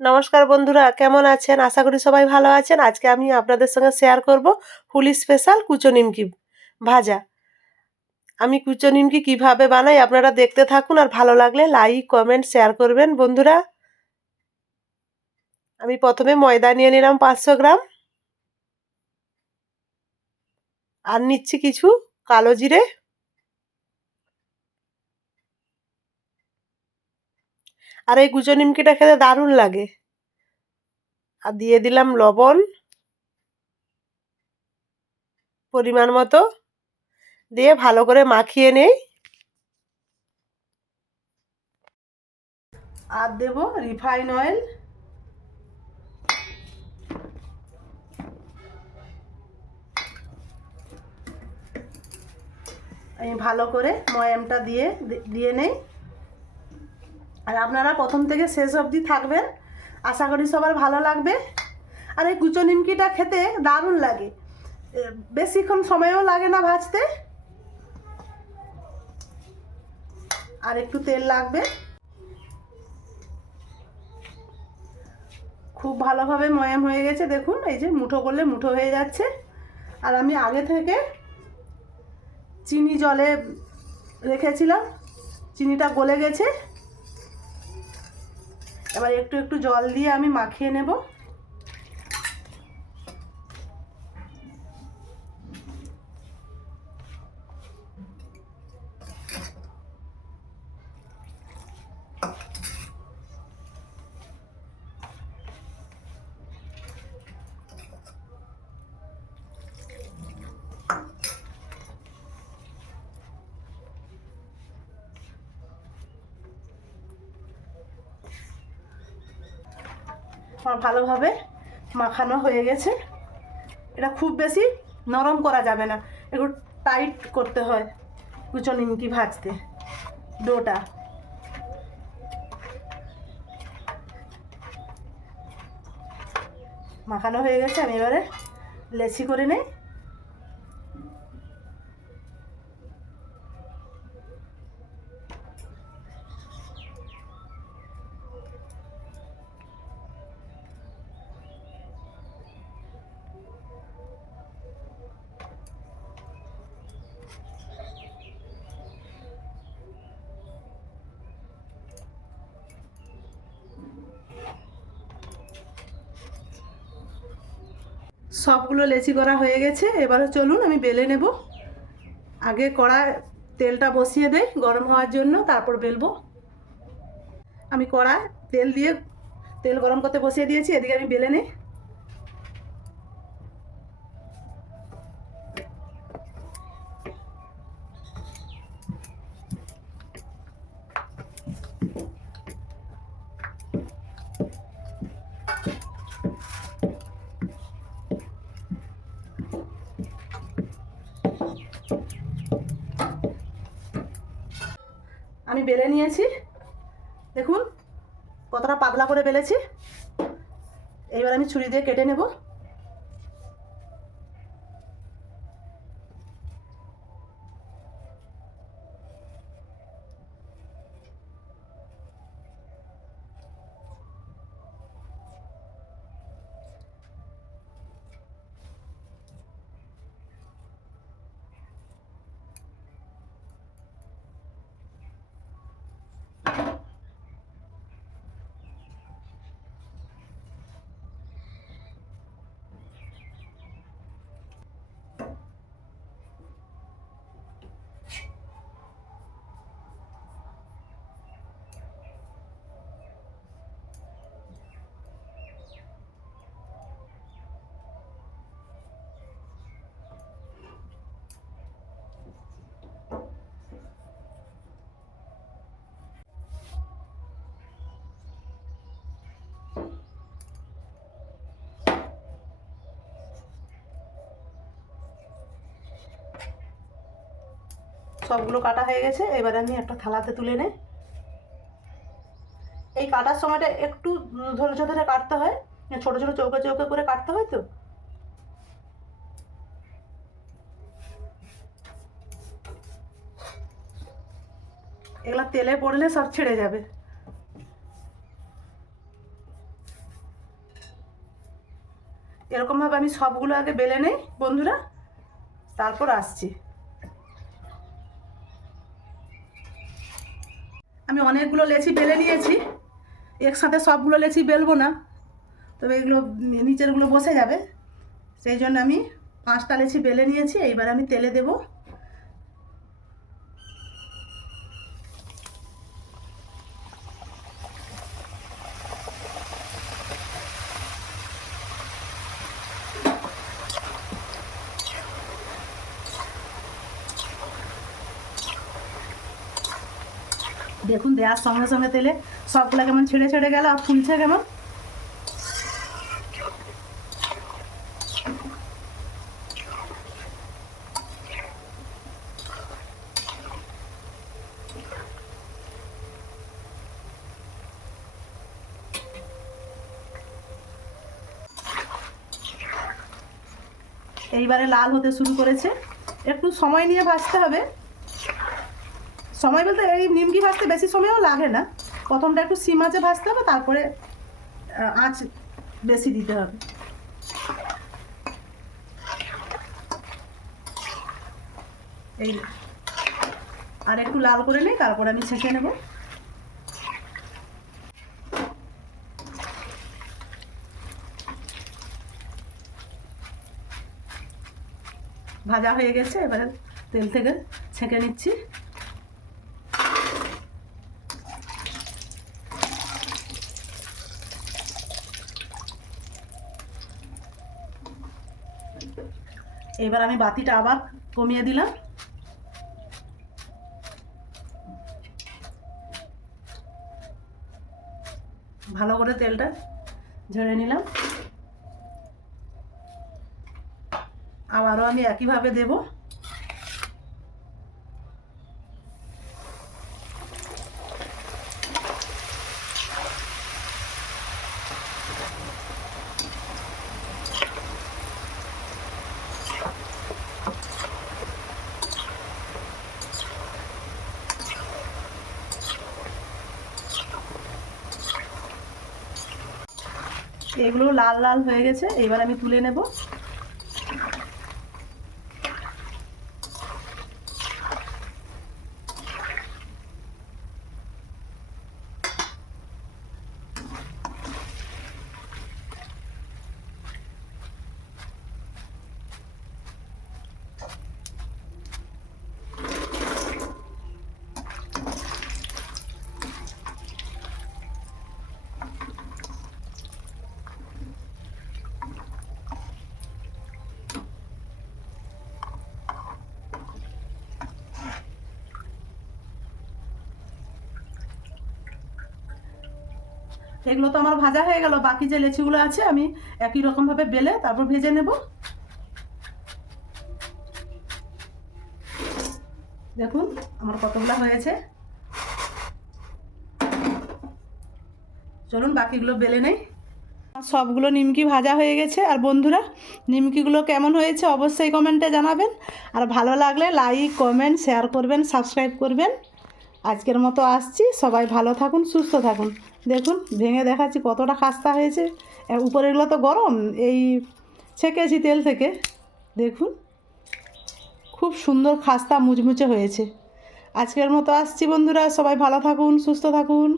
নমস্কার বন্ধুরা, কেমন আছেন? আশা করি সবাই ভালো আছেন। আজকে আমি আপনাদের সঙ্গে শেয়ার করব হোলি স্পেশাল কুচো নিমকি ভাজা। আমি কুচো নিমকি কিভাবে বানাই আপনারা দেখতে থাকুন, আর ভালো লাগলে লাইক কমেন্ট শেয়ার করবেন বন্ধুরা। আমি প্রথমে ময়দা নিয়ে নিলাম 500 গ্রাম, আর নিচ্ছি কিছু কালো জিরে, আর এই কুচো নিমকিটা খেতে দারুণ লাগে। আর দিয়ে দিলাম লবণ পরিমাণ মতো, দিয়ে ভালো করে মাখিয়ে নেই। আর দেব রিফাইন অয়েল। আমি ভালো করে ময়ামটা দিয়ে নেই। আর আপনারা প্রথম থেকে শেষ অবধি থাকবেন, আশা করি সবার ভালো লাগবে। আর এই কুচো নিমকিটা খেতে দারুণ লাগে, বেশিক্ষণ সময়ও লাগে না ভাজতে। আর একটু তেল লাগবে। খুব ভালোভাবে ময়াম হয়ে গেছে, দেখুন এই যে মুঠো করলে মুঠো হয়ে যাচ্ছে। আর আমি আগে থেকে চিনি জলে রেখেছিলাম, চিনিটা গলে গেছে। এবার একটু একটু জল দিয়ে আমি মাখিয়ে নেব। আমার ভালোভাবে মাখানো হয়ে গেছে। এটা খুব বেশি নরম করা যাবে না, একটু টাইট করতে হয় কুচো নিমকি ভাজতে ডোটা। মাখানো হয়ে গেছে, আমি এবারে লেচি করে নেই। সবগুলো লেচি করা হয়ে গেছে, এবারে চলুন আমি বেলে নেব। আগে কড়ায় তেলটা বসিয়ে দেই গরম হওয়ার জন্য, তারপর বেলবো। আমি কড়ায় তেল গরম করতে বসিয়ে দিয়েছি, এদিকে আমি বেলে নিই। আমি বেলে নিয়েছি, দেখুন কতটা পাতলা করে বেলেছি। এইবার আমি ছুরি দিয়ে কেটে নেব। সবগুলো কাটা হয়ে গেছে, এবার আমি একটা থালাতে তুলে নেই। এই কাটার সময়টা একটু ধৈর্য ধরে কাটতে হয়, ছোট ছোট চৌকো চৌকো করে কাটতে হয় তো। এগুলো তেলে পড়লে সব ছেড়ে যাবে। এরকমভাবে আমি সবগুলো আগে বেলে নেই বন্ধুরা, তারপর আসছি। আমি অনেকগুলো লেচি বেলে নিয়েছি, একসাথে সবগুলো লেচি বেলবো না, তবে এগুলো নিচেরগুলো বসে যাবে, সেই জন্য আমি 5টা লেচি বেলে নিয়েছি। এইবার আমি তেলে দেব। দেখুন দেওয়ার সঙ্গে সঙ্গে তেলে সবগুলো কেমন ছেড়ে ছেড়ে গেল আর ফুলছে কেমন। এইবারে লাল হতে শুরু করেছে, একটু সময় নিয়ে ভাজতে হবে। সময় বলতে এই নিমকি ভাজতে বেশি সময়ও লাগে না, প্রথমটা একটু সিম আঁচে ভাজতে হবে, তারপরে আঁচ বেশি দিতে হবে। এই আর একটু লাল করে নিই, তারপর আমি ছেঁকে নেব। ভাজা হয়ে গেছে, এবারে তেল থেকে ছেঁকে নিচ্ছি। এবার আমি বাতিটা আবার কমিয়ে দিলাম। ভালো করে তেলটা ঝেড়ে নিলাম। আবারও আমি একইভাবে দেব। এগুলো লাল লাল হয়ে গেছে, এবার আমি তুলে নেব। এগুলো তো আমার ভাজা হয়ে গেল, বাকি যে লেচিগুলো আছে আমি একই রকমভাবে বেলে তারপর ভেজে নেব। দেখুন আমার কতগুলো হয়েছে, চলুন বাকিগুলো বেলে নেই। সবগুলো নিমকি ভাজা হয়ে গেছে। আর বন্ধুরা, নিমকিগুলো কেমন হয়েছে অবশ্যই কমেন্টে জানাবেন, আর ভালো লাগলে লাইক কমেন্ট শেয়ার করবেন, সাবস্ক্রাইব করবেন। আজকের মতো আসছি, সবাই ভালো থাকুন, সুস্থ থাকুন। দেখুন ভেঙে দেখাচ্ছি কতটা খাস্তা হয়েছে, উপরেগুলো তো গরম, এই ছেঁকেছি তেল থেকে। দেখুন খুব সুন্দর খাস্তা মুচমুচে হয়েছে। আজকের মতো আসছি বন্ধুরা, সবাই ভালো থাকুন, সুস্থ থাকুন।